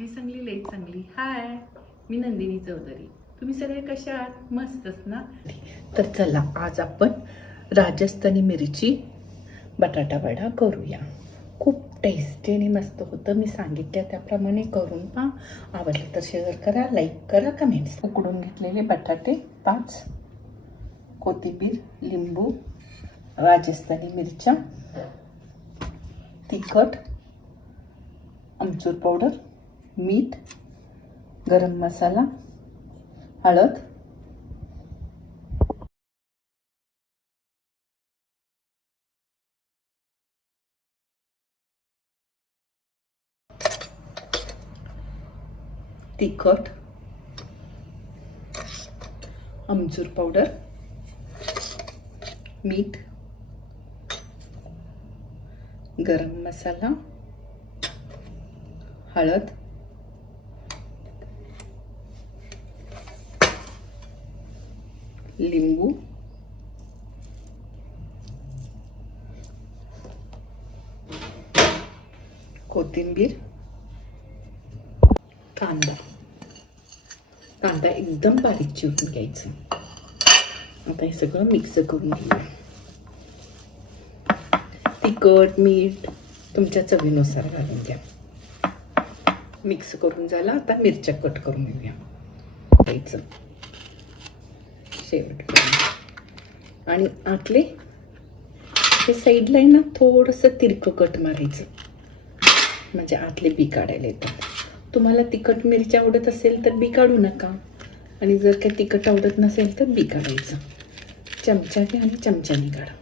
आपली चांगली लई चांगली. हाय मी नंदिनी चौधरी. तुम्ही सगळे कशा आहात? मस्तच ना? तर चला आज आपण राजस्थानी मिरची बटाटा वडा करूया. खूप टेस्टी आणि मस्त होतं. मी सांगितलं त्याप्रमाणे करून पहा. आवडले तर शेअर करा लाईक करा कमेंट्स उकडून घेतलेले बटाटे पाच. कोथिंबीर लिंबू राजस्थानी मिरच्या तिखट आमचूर पावडर मीठ गरम मसाला हळद. तिखट आमचूर पावडर मीठ गरम मसाला हळद लिंबू कोथिंबीर कांदा. कांदा एकदम बारीक चिरून घ्यायचं. आता हे सगळं मिक्स करून घेऊया. तिखट मीठ तुमच्या चवीनुसार घालून घ्या. मिक्स करून झाला आता मिरच्या कट करून घेऊया. घ्यायचं. शेवट आणि आतले हे साईडला आहे ना थोडंसं तिरकं कट मारायचं. म्हणजे आतले बी काढायला येतात. तुम्हाला तिखट मिरची आवडत असेल तर बी काढू नका. आणि जर काही तिखट आवडत नसेल तर बी काढायचं. चमच्याने आणि चमच्याने काढा.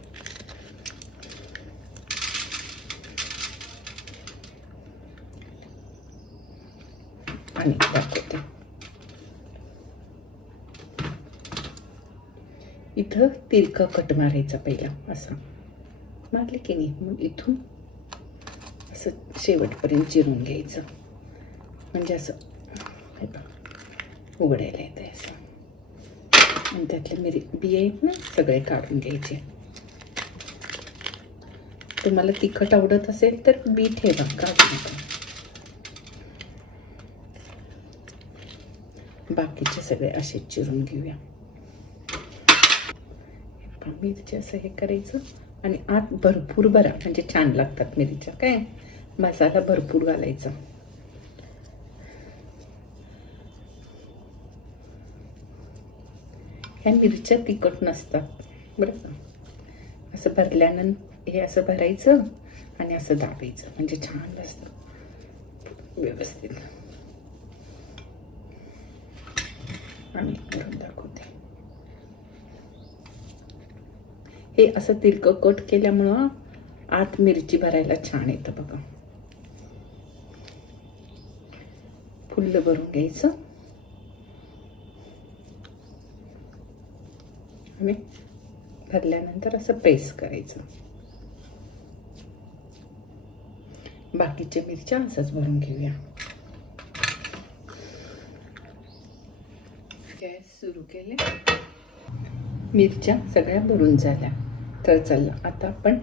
आणि दाखवते. इथं तिरकं कट मारायचा पहिला असा. मारले की नाही? मग इथून असं शेवटपर्यंत चिरून घ्यायचं. म्हणजे असं हे उघडायला येतं असं. आणि त्यातले मिरी बिया आहेत ना सगळे काढून घ्यायचे. तुम्हाला तिखट आवडत असेल तर बी ठेवा काढून बाकीचे सगळे असे चिरून घेऊया. मिरची असं हे करायचं आणि आत भरपूर बरा म्हणजे छान लागतात मिरच्या काय? मसाला भरपूर घालायचा. ह्या मिरच्या तिखट नसतात. बरं का? असं भरल्यानंतर हे असं भरायचं आणि असं दाबायचं. म्हणजे छान बसतं व्यवस्थित. आणि करून दाखवते. हे असं तिरकं कट केल्यामुळं आत मिरची भरायला छान येतं बघा. फुल्ल भरून घ्यायचं. आणि भरल्यानंतर असं प्रेस करायचं. बाकीच्या मिरच्या असंच भरून घेऊया. गॅस सुरू केले. मिरच्या सगळ्या भरून झाल्या. तर चला आता आपण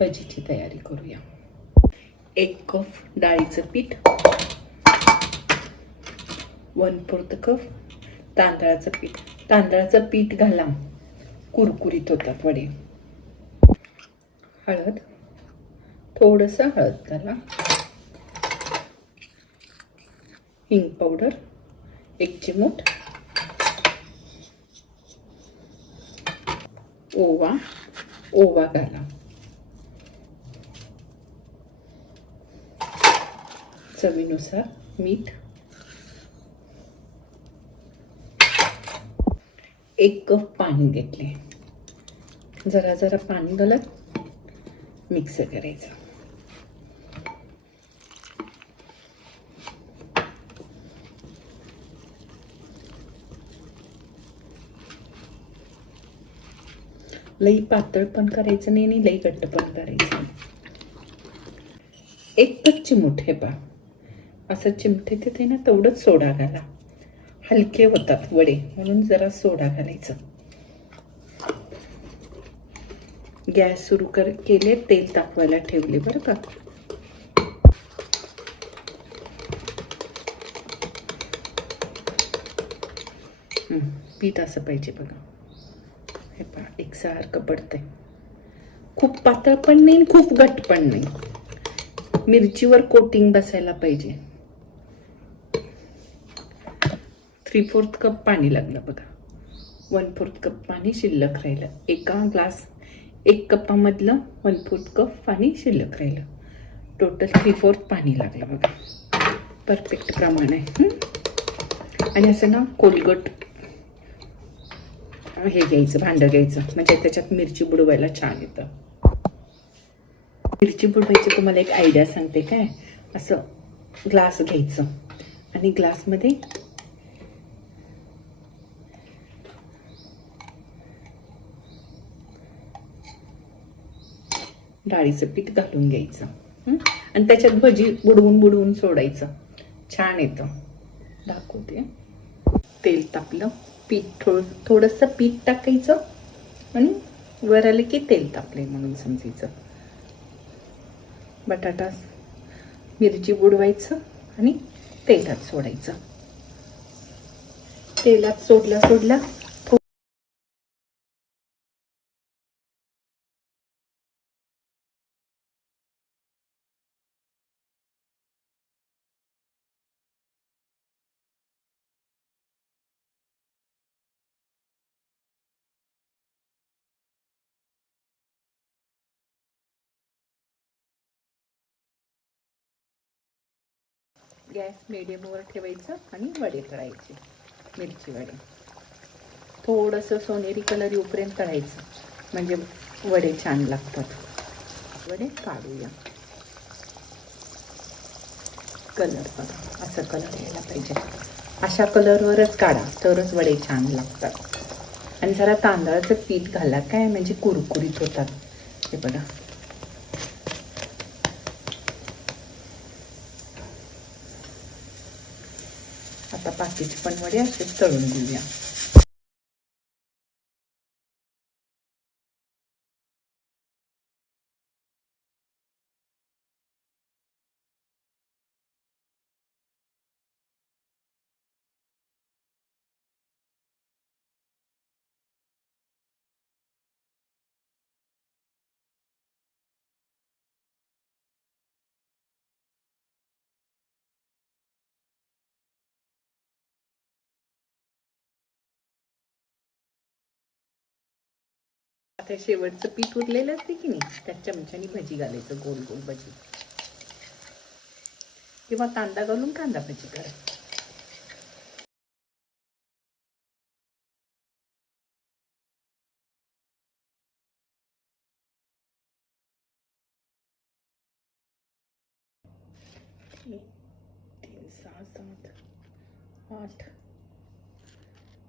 भजीची तयारी करूया. एक कप डाळीचं पीठ. वन फोर्थ कप तांदळाचं पीठ. तांदळाचं पीठ घाला कुरकुरीत होतात वडे. हळद. थोडंसं हळद घाला. हिंग पावडर. एक चिमूट. ओवा. ओवा घाला. चवीनुसार मीठ. एक कप पाणी घेतले. जरा जरा पाणी घालत मिक्स करायचं. लई पातळ पण करायचं नाही आणि लई घट्ट पण करायचं एकच चिमूट हे पा असं चिमटे तिथे ना तेवढंच सोडा घाला. हलके होतात वडे. म्हणून जरा सोडा घालायचा. गॅस सुरू कर केले तेल तापवायला ठेवले बरं का? पीठ असं पाहिजे बघा. हे पहा एक एकसारखं पडतंय. खूप पातळ पण नाही खूप घट पण नाही. मिरचीवर कोटिंग बसायला पाहिजे. थ्री फोर्थ कप पाणी लागलं बघा. वन फोर्थ कप पाणी शिल्लक राहिलं. एका ग्लास एक कपामधलं वन फोर्थ कप पाणी शिल्लक राहिलं. टोटल थ्री फोर्थ पाणी लागलं बघा. परफेक्ट प्रमाण आहे आणि असं ना कोलगट हे घ्यायचं भांडं घ्यायचं. म्हणजे त्याच्यात मिरची बुडवायला छान येतं. मिरची बुडवायची तुम्हाला एक आयडिया सांगते काय? असं ग्लास घ्यायचं. आणि ग्लासमध्ये डाळीचं पीठ घालून घ्यायचं आणि त्याच्यात भजी बुडवून बुडवून सोडायचं. छान येतं. दाखवते. तेल तापलं पीठ थोडं थोडंसं पीठ टाकायचं आणि वर आलं की तेल तापले म्हणून समजायचं. बटाटा मिरची बुडवायचं आणि तेलात सोडायचं. तेलात सोडला सोडल्या गॅस मिडियमवर ठेवायचं आणि वडे तळायचे मिरची वडे. थोडंसं सोनेरी कलर येऊपर्यंत तळायचं म्हणजे वडे छान लागतात. वडे काढूया. कलर बघा असं कलर यायला पाहिजे. अशा कलरवरच काढा तरच वडे छान लागतात. आणि जरा तांदळाचं पीठ घाला काय म्हणजे कुरकुरीत होतात. हे बघा. आता बाकीचे पण वडे असेच तळून आता शेवटचं पीठ उरलेलं असते की नाही? त्या चमच्यानी भजी घालायचं गोल गोल भजी. किंवा कांदा घालून कांदा भजी करा. तीन तीन सहा सात आठ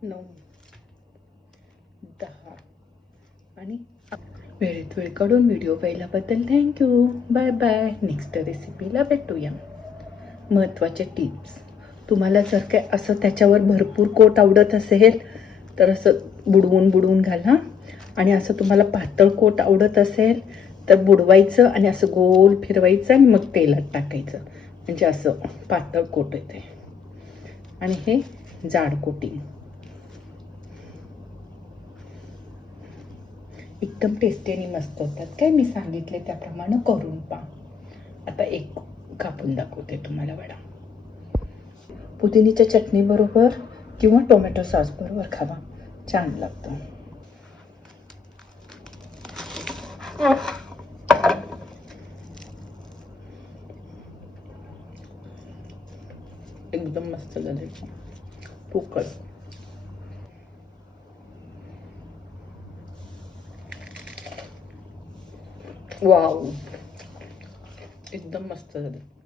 नऊ दहा आणि वेळेत वेळ काढून व्हिडिओ पाहिल्याबद्दल थँक्यू बाय बाय नेक्स्ट रेसिपीला भेटूया. महत्त्वाचे टिप्स तुम्हाला जर काय असं त्याच्यावर भरपूर कोट आवडत असेल तर असं बुडवून बुडवून घाला. आणि असं तुम्हाला पातळ कोट आवडत असेल तर बुडवायचं आणि असं गोल फिरवायचं आणि मग तेलात टाकायचं. म्हणजे असं पातळ कोट येते. आणि हे जाड कोटिंग एकदम टेस्टी आणि मस्त होतात. काय मी सांगितले त्याप्रमाणे करून पहा. आता एक कापून दाखवते तुम्हाला वडा. पुदिनीच्या चटणीबरोबर किंवा टोमॅटो सॉसबरोबर खावा. छान लागतो. एकदम मस्त झालं. पोकळ वाव. एकदम मस्त झालं.